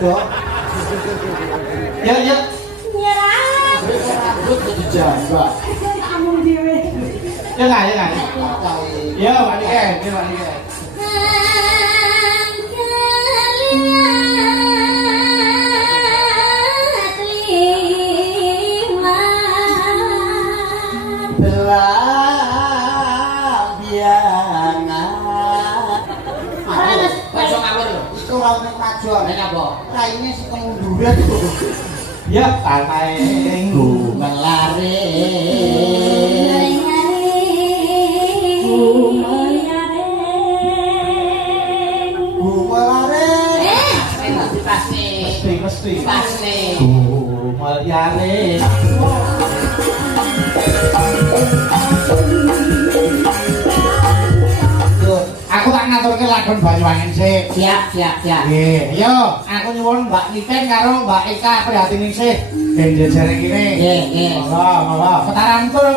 wedok. Ya ya. Nyerah. Rambut jadi jambak. Kamu dhewe. Ya enggak, ya enggak. Ya, Pak Niken, ya Pak Niken. Raine sing kemunduran itu. Ya, tanai Melare. Mesti. Pasti. Mulyane. Aku tak ngaturke lakon Banyuwangi sik. Siap. Nggih, yo aku nyuwun Mbak Niken karo Mbak Eka prihatin sik. Ben jejere kene. Nggih. Monggo. Petaran tur.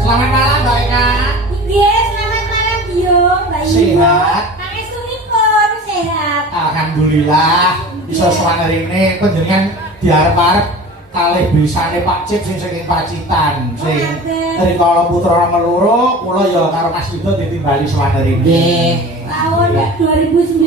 Selamat malam Mbak Eka. Nggih, selamat malam Dio, Mbak Yu. Sehat? Pangestunipun sehat. Alhamdulillah iso sowan rene panjenengan diarep-arep kalih bisane Pak Cip sing saking Pacitan sing rikala putra meloro kula ya karo Mas Yudo ditimbali sowan rene. Nggih. Tahun 2019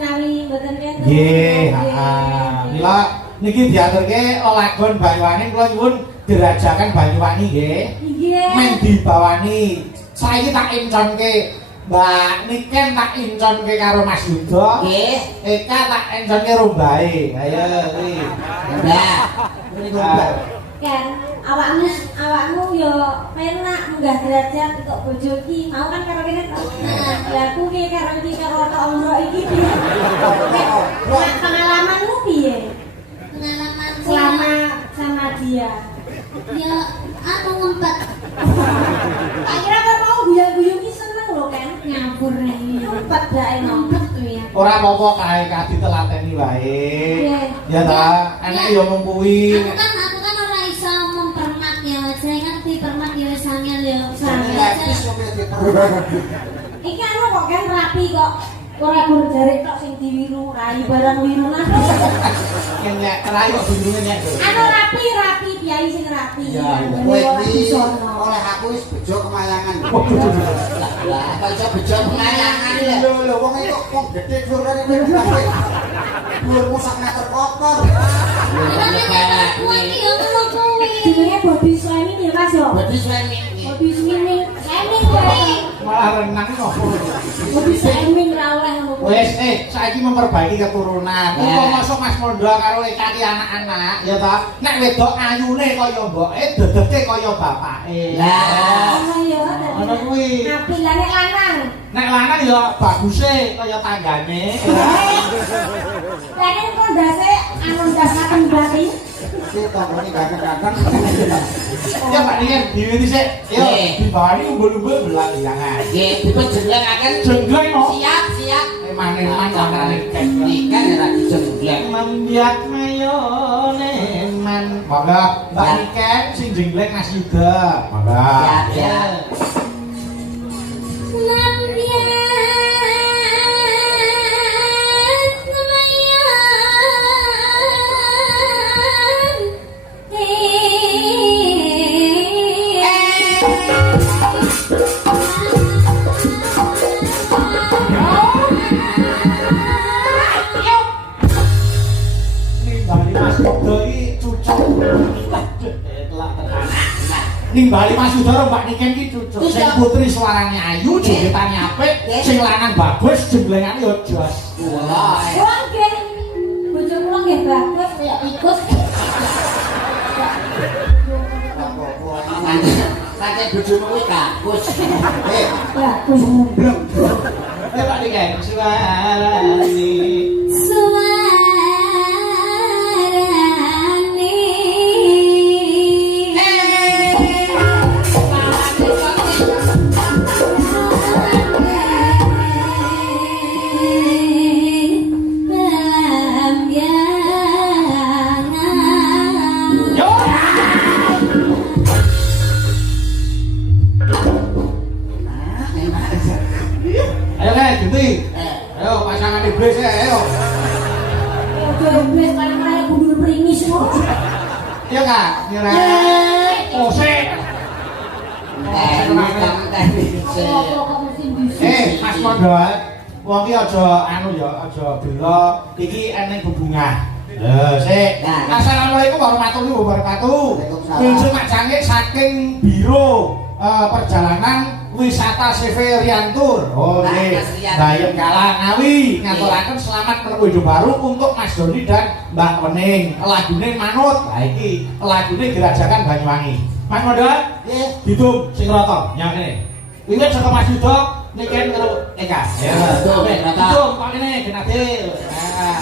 menawi mboten enten. Nggih, heeh. Mila niki diaturke lakon Banyuwangi kula nyuwun dirajakan Banyuwangi nggih. Nggih. Men dibawani saiki tak inconke Mbak Niken tak inconke karo Mas Yudo. Nggih. Eka tak inconke rombahe. Ayo kuwi. Mbak. Kan awakmu yo penak munggah derajat untuk bojo iki. Mau kan karo kene to. Lah aku ki karo iki karo tok omro iki piye? Pengalamanmu piye? Pengalaman Selama sama dia. ya aku ngempet Tak kira kok mau guyang-guyung ki seneng lho kan. ngapur nih Ngempet bae ngempet tuh ya. Ora apa-apa kae kadi telateni wae. Nggih. Ya ta, enak yo mung kuwi. Aku kan ora iso mempermak ya. Saya ngerti permak ya wis angel ya. Iki anu kok kan rapi kok. Ora gur jare tok sing diwiru, rayu barang wiru lah. Nek rai kok bindunge nek. Anu rapi piai sing rapi. Ya, ya. Kowe iki oleh aku wis bejo kemayangan. Lah, kok iso bejo kemayangan lho. Lho, wong iki kok wong gedhe surane kowe. Dhuwurmu sak meter kotor. Kuwi iki yo ngono kuwi. Jenenge body swimming ya Mas yo. Body swimming. Body swimming, swimming kowe. Malah renang iki opo? Body swimming ra oleh ngono. Wes saiki memperbaiki keturunan. Kok masuk Mas Mondo karo Eka ki anak-anak, ya ta? Nek wedok ayune kaya mboke, dedeke kaya bapake. Lah, Ono yo Ono kuwi. Api lah nek lanang. Nek lanang ya baguse kaya tanggane. Lah nek pondase anu ndas ngaten berarti. iki tanggane ganteng-ganteng. Ya Pak Niken diwiti sik. Yo, dibawani umbul-umbul belang ilangan. Nggih, dipenjenglengaken Jengleng no. siap. Eman-eman sama Niken. Niken ora dijengleng. Membiak mayone man. Monggo Mbak Niken sing jengleng Mas Yuda. Monggo. Siap. Nimbali Mas Yuda iki cucuk. Nimbali Mas Yuda karo Mbak Niken iki cucuk. Sing putri suarane ayu, jogetane apik, sing lanang bagus, jenglengane yo jos. Wah. Wong nggih. Bojo kula nggih bagus kaya ikut. Kakek bojomu kuwi bagus. Bagus. Pak kan suarane. Ayo kan, Junti. Ayo pasangan iblis ya, ayo. Iblis paling kaya gundul beringis semua. Iya kak, nyerah. Osek. Mas Mondo, wong iki aja anu ya, aja bela. Iki eneng bebungah. Lho, sik. Assalamualaikum warahmatullahi wabarakatuh. Kunjung majange saking Biro Perjalanan Wisata CV Riantur. Oh nggih. Bayem Kalangawi ngaturaken selamat menawi hidup baru untuk Mas Doni dan Mbak Wening. Lagune manut. Lah iki lagune Gerajakan Banyuwangi. Mas Mondo, nggih, ditum sing rata nyang kene. Wiwit saka Mas Yudo niken karo Eka. Ya, ditum rata. Ditum kok kene genadil. Nah.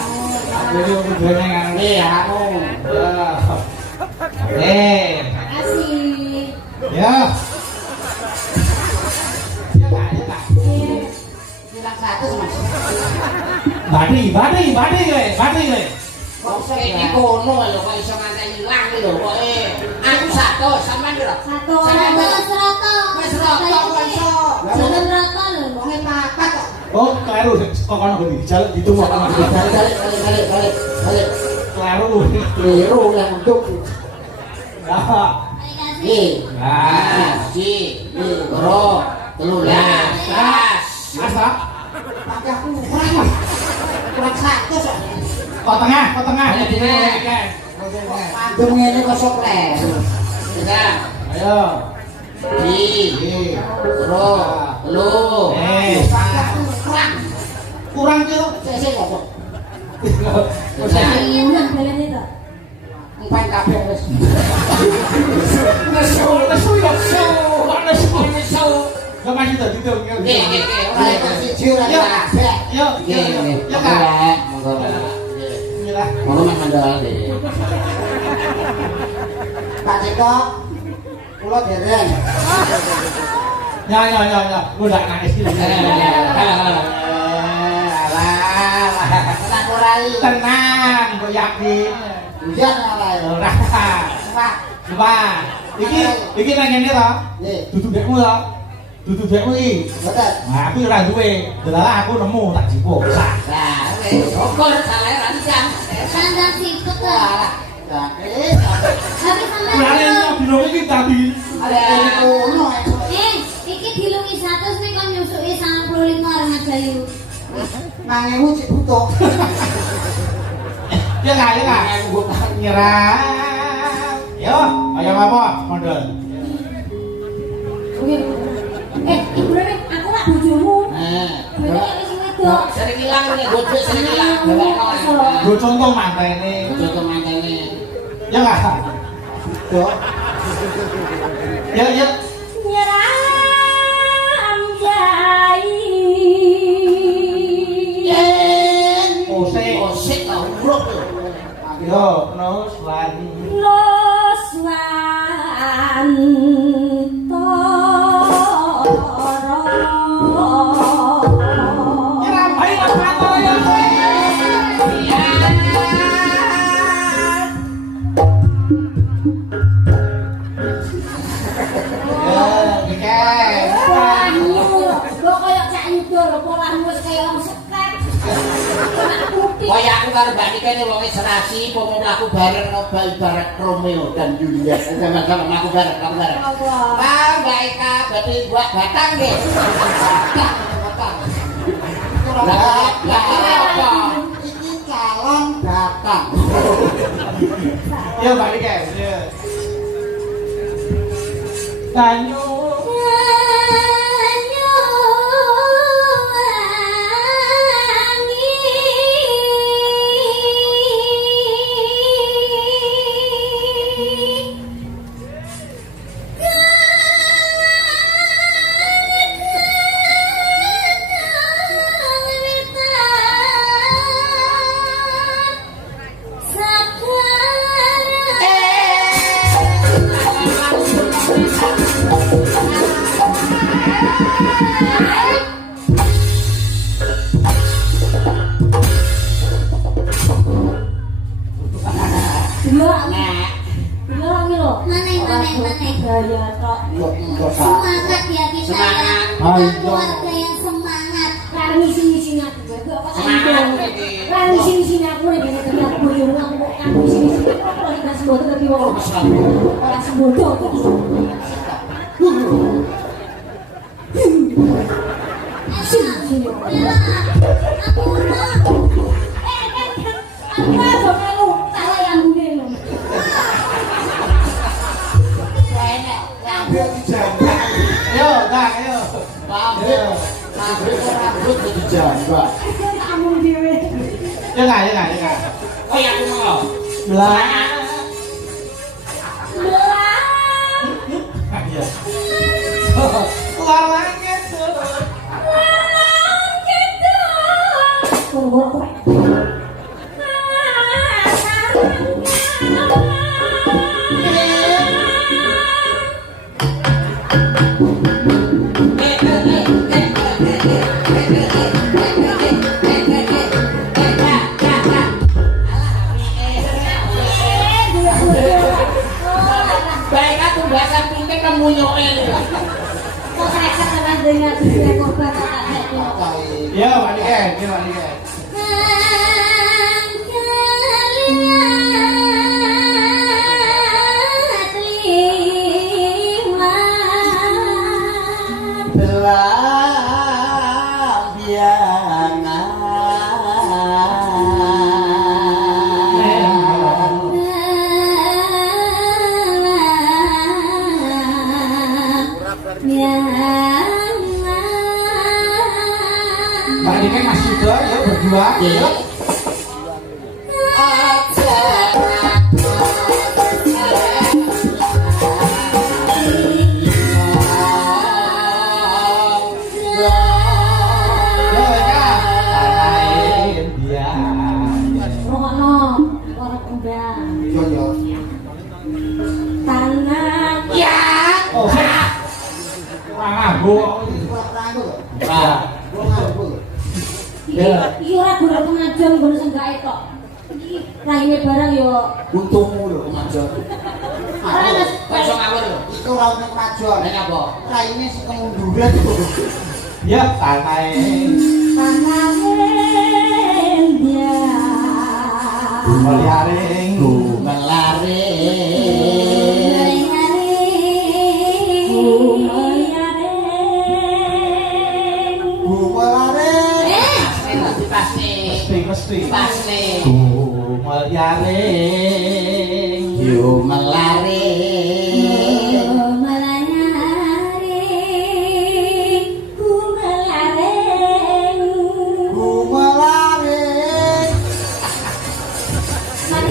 Jadi tujuannya kan anu. Ya. Oke. Makasih. Ya. Badi le. Kok iki kono lho kok iso nganti ilang lho kok aku 100 sampean piro? 100. Wis rata kok iso. Jalan rata lho. Wong papat kok. Oh, keliru kok kono gini. Jalan ditumuk kono. Balik. Keliru. Keliru yang untuk. Ya. Nah, si, bro, telulas, Asa? pakai aku kurang 100 kok. Kok tengah. Ayo dine. Pandung ngene kok sok le. Ya. Ayo. Di, bro, lu. Pakai aku Kurang kilo. Sik kok. Iya, nang belen itu. Empat kabeh wis. Nesu ya. Gak masih tadi tuh. Nggih. Ora siji ora kabeh. Yo. Ya Kak. Monggo. Inilah. Monggo Mas Mandal nggih. Pak Ceko. Kula dereng. Ya. Lu ndak nangis iki. Tenang ora iki. Tenang, kok yakin. Hujan ora ya. Ora. Pak. Coba. Iki nang ngene to. Nggih. Dudu dekmu to. Dudu dekmu iki. Betul. Nah, aku ora duwe. Delalah aku nemu tak jipuk. Lah, wis ukur salah rancang. Sandang sikut to. Lah, Tapi sampe Kurane dino iki tadi. ada ngono. iki dilungi 100 ning kon nyusuki 95 orang Ajayu. Nangemu cek butuh. Ya Kak. Nyerah. Yo, ayo apa? Mondol. Ibu Rene, aku lak bojomu. Bojomu wis wedok. Sering ilang nih, gojek sering ilang. Go contoh mantene. Contoh mantene. Ya Kak. Dok. Ya. Nyeram jai. Osik tau urut. Yo, nus lan. Loswan toro. Nyerah bae lan kantor ya. Kaya aku karo Mbak Nika ini wong serasi, mau mlaku bareng ngobrol ibarat Romeo dan Juliet. Sama-sama mlaku bareng. Pak Mbak Ika, berarti buat batang nggih. Batang. Iki calon batang. Ya Mbak Nika. Tanyo. gaya tok. Semangat ya kita ya. Semangat. Keluarga yang semangat. Lah ngisi-ngisine aku jago kok sambung. Lah ngisi-ngisine aku nek dene aku boyo nang kok kamu ngisi-ngisine kok nek sembodo tapi wong ora sembodo kok. Sini. Aku Aku melu salah yang bune lho. Rambut dijambak. Yo, Kang, yo. Rambut dijambak. Kamu dhewe. Ya enggak, ya enggak, ya enggak. Oh ya aku mau. Lah. Iya. Lawangan turun. Tunggu aku. Baik aku bahasa pintek kamu nyoel. Kok saya sama dengan dia korban Yo, Pak Niken, yo Pak Niken. Pak Niken masih do, yo berdua. Yo. Yo, Eka. Tanah India. Rono, orang udah. Yo yo. Tanah Ya. Oh, kurang aku. iki ora guna pengajian ngono sing gawe tok. Iki raine barang yo Untungmu lho kemajon. ora Mas. Iso ngawur lho. Iku ora ono kemajon. Nek apa? Raine sing kemunduran itu. Ya, tanah Tanah India. Meliaring mesti. Meliaring Yo melare.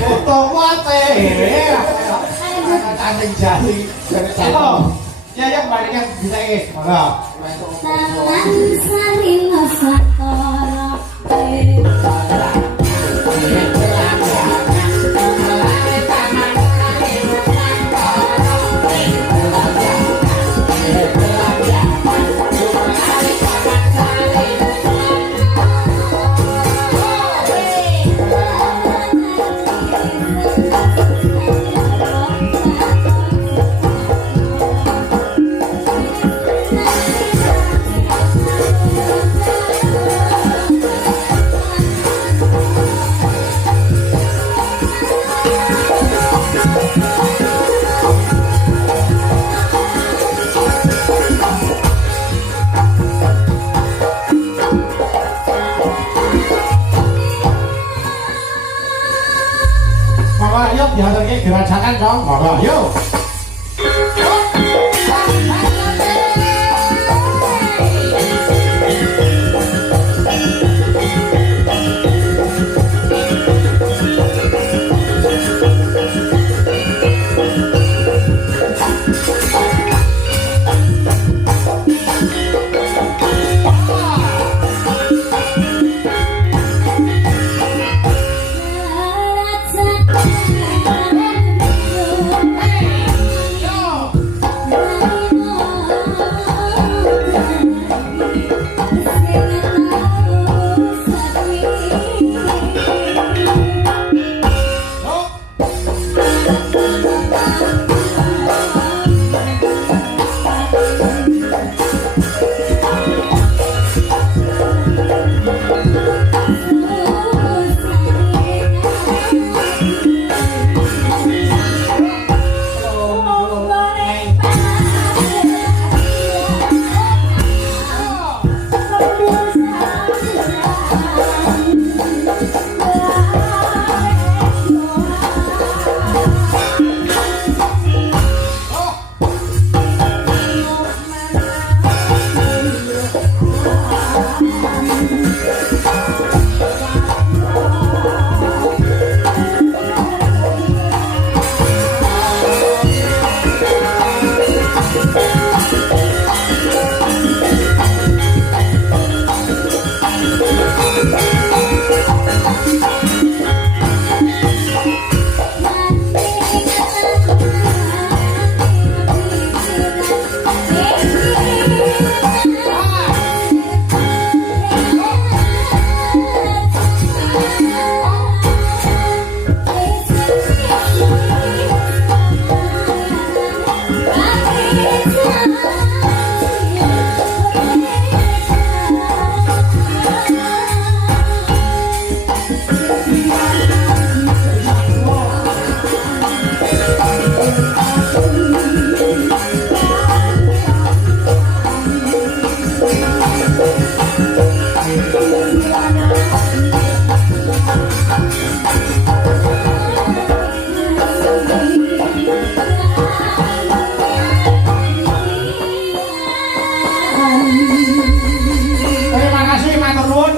Otomote. Tanding jali. Ya ya kembalikan bisa es. Monggo. Monggo yuk diaturke gerajakan dong. Monggo yuk. Hey!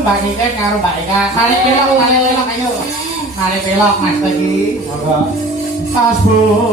Mbak Niken karo Mbak Eka. Kali pelok ayo. Kali pelok Mas Tegi. Monggo. Mas Bu.